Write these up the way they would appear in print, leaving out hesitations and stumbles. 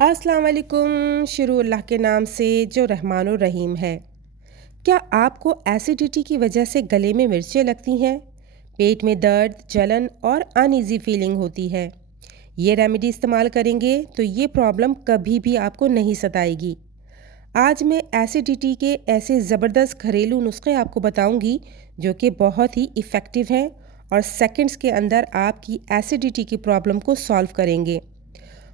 अस्सलाम वालेकुम। शुरू अल्लाह के नाम से जो रहमानुर रहीम है। क्या आपको एसिडिटी की वजह से गले में मिर्चें लगती हैं, पेट में दर्द, जलन और अनईजी फीलिंग होती है? ये रेमेडी इस्तेमाल करेंगे तो ये प्रॉब्लम कभी भी आपको नहीं सताएगी। आज मैं एसिडिटी के ऐसे ज़बरदस्त घरेलू नुस्खे आपको बताऊंगी जो कि बहुत ही इफ़ेक्टिव हैं और सेकंड्स के अंदर आपकी एसिडिटी की प्रॉब्लम को सॉल्व करेंगे।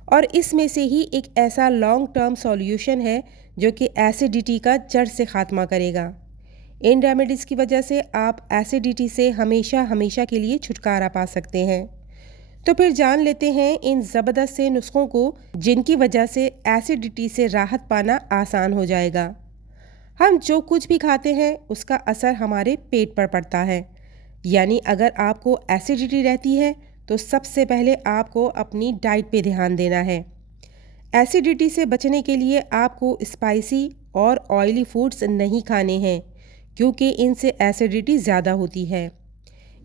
और इसमें से ही एक ऐसा लॉन्ग टर्म सॉल्यूशन है जो कि एसिडिटी का जड़ से ख़ात्मा करेगा। इन रेमेडीज़ की वजह से आप एसिडिटी से हमेशा हमेशा के लिए छुटकारा पा सकते हैं। तो फिर जान लेते हैं इन ज़बरदस्त से नुस्खों को जिनकी वजह से एसिडिटी से राहत पाना आसान हो जाएगा। हम जो कुछ भी खाते हैं उसका असर हमारे पेट पर पड़ता है। यानी अगर आपको एसिडिटी रहती है तो सबसे पहले आपको अपनी डाइट पे ध्यान देना है। एसिडिटी से बचने के लिए आपको स्पाइसी और ऑयली फूड्स नहीं खाने हैं क्योंकि इनसे एसिडिटी ज़्यादा होती है।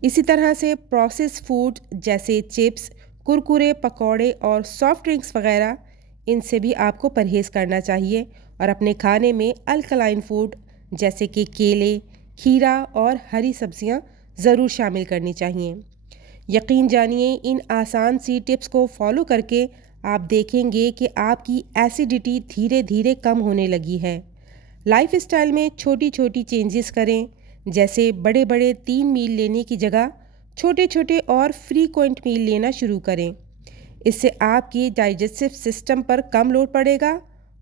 इसी तरह से प्रोसेस्ड फूड जैसे चिप्स, कुरकुरे, पकौड़े और सॉफ्ट ड्रिंक्स वगैरह, इनसे भी आपको परहेज़ करना चाहिए और अपने खाने में अल्कलाइन फूड जैसे कि केले, खीरा और हरी सब्जियां ज़रूर शामिल करनी चाहिए। यकीन जानिए इन आसान सी टिप्स को फॉलो करके आप देखेंगे कि आपकी एसिडिटी धीरे धीरे कम होने लगी है। लाइफस्टाइल में छोटी छोटी चेंजेस करें, जैसे बड़े बड़े 3 मील लेने की जगह छोटे छोटे और फ्रीक्वेंट मील लेना शुरू करें। इससे आपके डाइजेस्टिव सिस्टम पर कम लोड पड़ेगा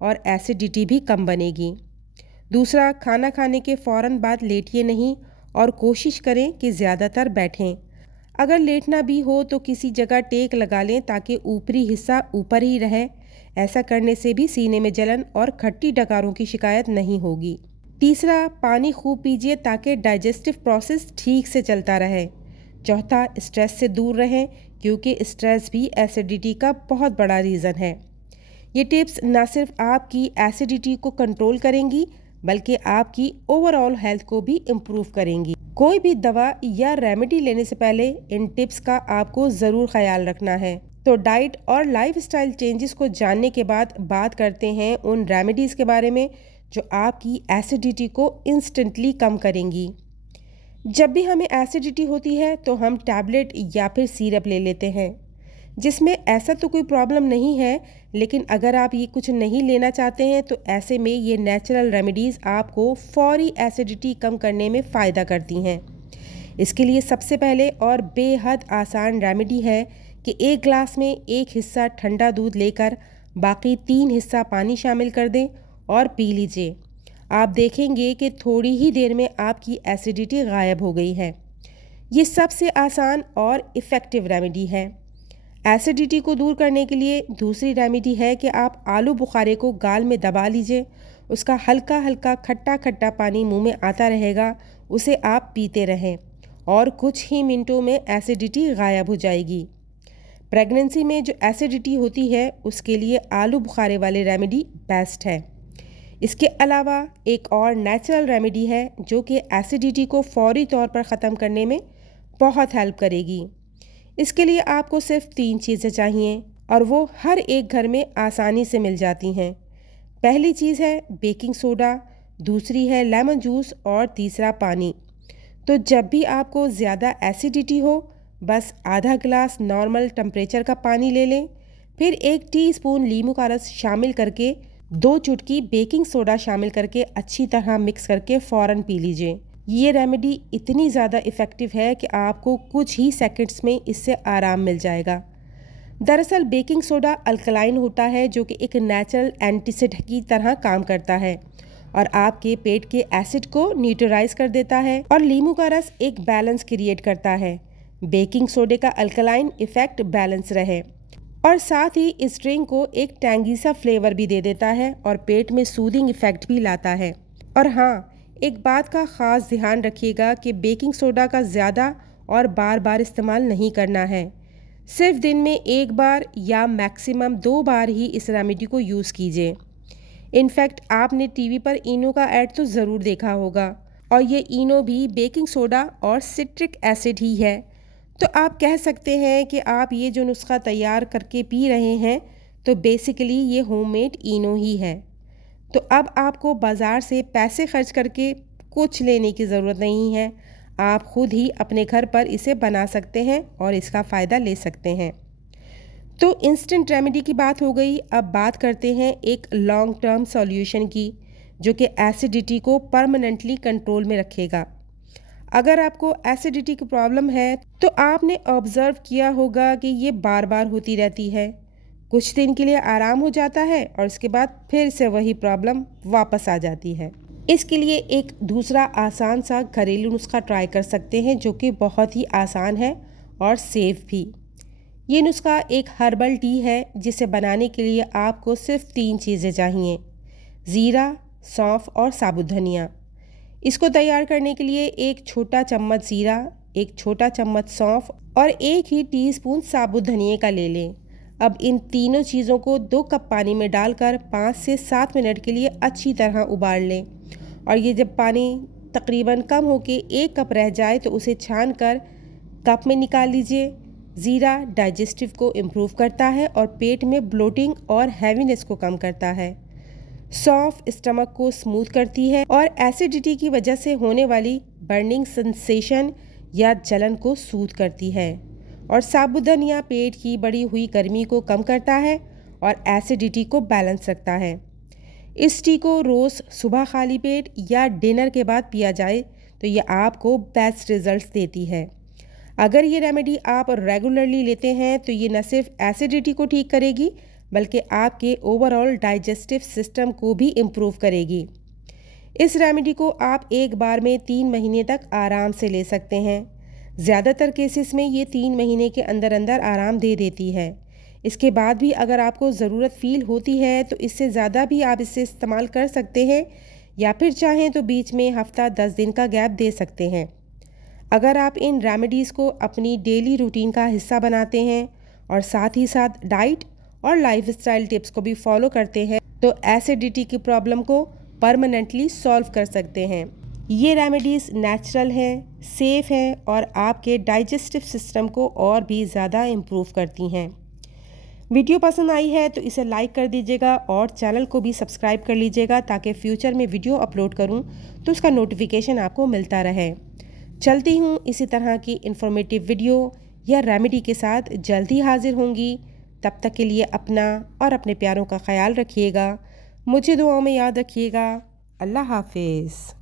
और एसिडिटी भी कम बनेगी। दूसरा, खाना खाने के फ़ौरन बाद लेटिए नहीं और कोशिश करें कि ज़्यादातर बैठें। अगर लेटना भी हो तो किसी जगह टेक लगा लें ताकि ऊपरी हिस्सा ऊपर ही रहे। ऐसा करने से भी सीने में जलन और खट्टी डकारों की शिकायत नहीं होगी। तीसरा, पानी खूब पीजिए ताकि डाइजेस्टिव प्रोसेस ठीक से चलता रहे। चौथा, स्ट्रेस से दूर रहें क्योंकि स्ट्रेस भी एसिडिटी का बहुत बड़ा रीज़न है। ये टिप्स न सिर्फ आपकी एसिडिटी को कंट्रोल करेंगी बल्कि आपकी ओवरऑल हेल्थ को भी इम्प्रूव करेंगी। कोई भी दवा या रेमेडी लेने से पहले इन टिप्स का आपको ज़रूर ख्याल रखना है। तो डाइट और लाइफस्टाइल चेंजेस को जानने के बाद बात करते हैं उन रेमेडीज़ के बारे में जो आपकी एसिडिटी को इंस्टेंटली कम करेंगी। जब भी हमें एसिडिटी होती है तो हम टैबलेट या फिर सिरप ले लेते हैं, जिसमें ऐसा तो कोई प्रॉब्लम नहीं है, लेकिन अगर आप ये कुछ नहीं लेना चाहते हैं तो ऐसे में ये नेचुरल रेमेडीज़ आपको फौरी एसिडिटी कम करने में फ़ायदा करती हैं। इसके लिए सबसे पहले और बेहद आसान रेमेडी है कि 1 ग्लास में 1 हिस्सा ठंडा दूध लेकर बाकी 3 हिस्सा पानी शामिल कर दें और पी लीजिए। आप देखेंगे कि थोड़ी ही देर में आपकी एसिडिटी गायब हो गई है। ये सबसे आसान और इफ़ेक्टिव रेमेडी है। एसिडिटी को दूर करने के लिए दूसरी रेमेडी है कि आप आलू बुखारे को गाल में दबा लीजिए। उसका हल्का हल्का खट्टा खट्टा पानी मुंह में आता रहेगा, उसे आप पीते रहें और कुछ ही मिनटों में एसिडिटी गायब हो जाएगी। प्रेगनेंसी में जो एसिडिटी होती है उसके लिए आलू बुखारे वाली रेमेडी बेस्ट है। इसके अलावा एक और नेचुरल रेमेडी है जो कि एसिडिटी को फौरी तौर पर ख़त्म करने में बहुत हेल्प करेगी। इसके लिए आपको सिर्फ 3 चीज़ें चाहिए और वो हर एक घर में आसानी से मिल जाती हैं। पहली चीज़ है बेकिंग सोडा, दूसरी है लेमन जूस और तीसरा पानी। तो जब भी आपको ज़्यादा एसिडिटी हो बस आधा गिलास नॉर्मल टेम्परेचर का पानी ले लें, फिर 1 टीस्पून नींबू का रस शामिल करके 2 चुटकी बेकिंग सोडा शामिल करके अच्छी तरह मिक्स करके फ़ौरन पी लीजिए। ये रेमेडी इतनी ज़्यादा इफ़ेक्टिव है कि आपको कुछ ही सेकंड्स में इससे आराम मिल जाएगा। दरअसल बेकिंग सोडा अल्कलाइन होता है जो कि एक नेचुरल एंटीसिड की तरह काम करता है और आपके पेट के एसिड को न्यूट्रलाइज कर देता है और नींबू का रस एक बैलेंस क्रिएट करता है। बेकिंग सोडे का अल्कलाइन इफ़ेक्ट बैलेंस रहे और साथ ही इस ड्रिंक को एक टैंगी सा फ्लेवर भी दे देता है और पेट में सूदिंग इफ़ेक्ट भी लाता है। और हाँ, एक बात का ख़ास ध्यान रखिएगा कि बेकिंग सोडा का ज़्यादा और बार बार इस्तेमाल नहीं करना है। सिर्फ दिन में 1 बार या मैक्सिमम 2 बार ही इस रेमेडी को यूज़ कीजिए। इनफैक्ट आपने टीवी पर इनो का ऐड तो ज़रूर देखा होगा और ये इनो भी बेकिंग सोडा और सिट्रिक एसिड ही है। तो आप कह सकते हैं कि आप ये जो नुस्खा तैयार करके पी रहे हैं तो बेसिकली ये होममेड इनो ही है। तो अब आपको बाज़ार से पैसे खर्च करके कुछ लेने की ज़रूरत नहीं है। आप खुद ही अपने घर पर इसे बना सकते हैं और इसका फ़ायदा ले सकते हैं। तो इंस्टेंट रेमेडी की बात हो गई, अब बात करते हैं एक लॉन्ग टर्म सॉल्यूशन की, जो कि एसिडिटी को परमानेंटली कंट्रोल में रखेगा। अगर आपको एसिडिटी की प्रॉब्लम है तो आपने ऑब्ज़र्व किया होगा कि ये बार बार होती रहती है। कुछ दिन के लिए आराम हो जाता है और उसके बाद फिर से वही प्रॉब्लम वापस आ जाती है। इसके लिए एक दूसरा आसान सा घरेलू नुस्खा ट्राई कर सकते हैं, जो कि बहुत ही आसान है और सेफ भी। ये नुस्खा एक हर्बल टी है, जिसे बनाने के लिए आपको सिर्फ 3 चीज़ें चाहिए: ज़ीरा, सौंफ और साबुत धनिया। इसको तैयार करने के लिए एक छोटा चम्मच ज़ीरा, एक छोटा चम्मच सौंफ और एक ही टीस्पून साबुत धनिया का ले लें। अब इन तीनों चीज़ों को 2 कप पानी में डालकर 5 से 7 मिनट के लिए अच्छी तरह उबाल लें और ये जब पानी तकरीबन कम होके 1 कप रह जाए तो उसे छान कर कप में निकाल लीजिए। ज़ीरा डाइजेस्टिव को इम्प्रूव करता है और पेट में ब्लोटिंग और हैवीनेस को कम करता है। सौंफ स्टमक को स्मूथ करती है और एसिडिटी की वजह से होने वाली बर्निंग सेंसेशन या जलन को सूद करती है। और साबुत धनिया पेट की बढ़ी हुई गर्मी को कम करता है और एसिडिटी को बैलेंस रखता है। इस टी को रोज़ सुबह खाली पेट या डिनर के बाद पिया जाए तो ये आपको बेस्ट रिजल्ट्स देती है। अगर ये रेमेडी आप रेगुलरली लेते हैं तो ये न सिर्फ एसिडिटी को ठीक करेगी, बल्कि आपके ओवरऑल डाइजेस्टिव सिस्टम को भी इम्प्रूव करेगी। इस रेमेडी को आप एक बार में 3 महीने तक आराम से ले सकते हैं। ज़्यादातर केसेस में ये 3 महीने के अंदर अंदर आराम दे देती है। इसके बाद भी अगर आपको ज़रूरत फ़ील होती है तो इससे ज़्यादा भी आप इसे इस्तेमाल कर सकते हैं, या फिर चाहें तो बीच में हफ़्ता 10 दिन का गैप दे सकते हैं। अगर आप इन रेमेडीज़ को अपनी डेली रूटीन का हिस्सा बनाते हैं और साथ ही साथ डाइट और लाइफस्टाइल टिप्स को भी फॉलो करते हैं तो एसिडिटी की प्रॉब्लम को परमानेंटली सॉल्व कर सकते हैं। ये रेमेडीज़ नेचुरल हैं, सेफ़ हैं और आपके डाइजेस्टिव सिस्टम को और भी ज़्यादा इम्प्रूव करती हैं। वीडियो पसंद आई है तो इसे लाइक कर दीजिएगा और चैनल को भी सब्सक्राइब कर लीजिएगा, ताकि फ्यूचर में वीडियो अपलोड करूं तो उसका नोटिफिकेशन आपको मिलता रहे। चलती हूँ इसी तरह की इन्फॉर्मेटिव वीडियो या रेमेडी के साथ जल्द ही हाजिर होंगी। तब तक के लिए अपना और अपने प्यारों का ख्याल रखिएगा। मुझे दुआओं में याद रखिएगा। अल्लाह हाफिज़।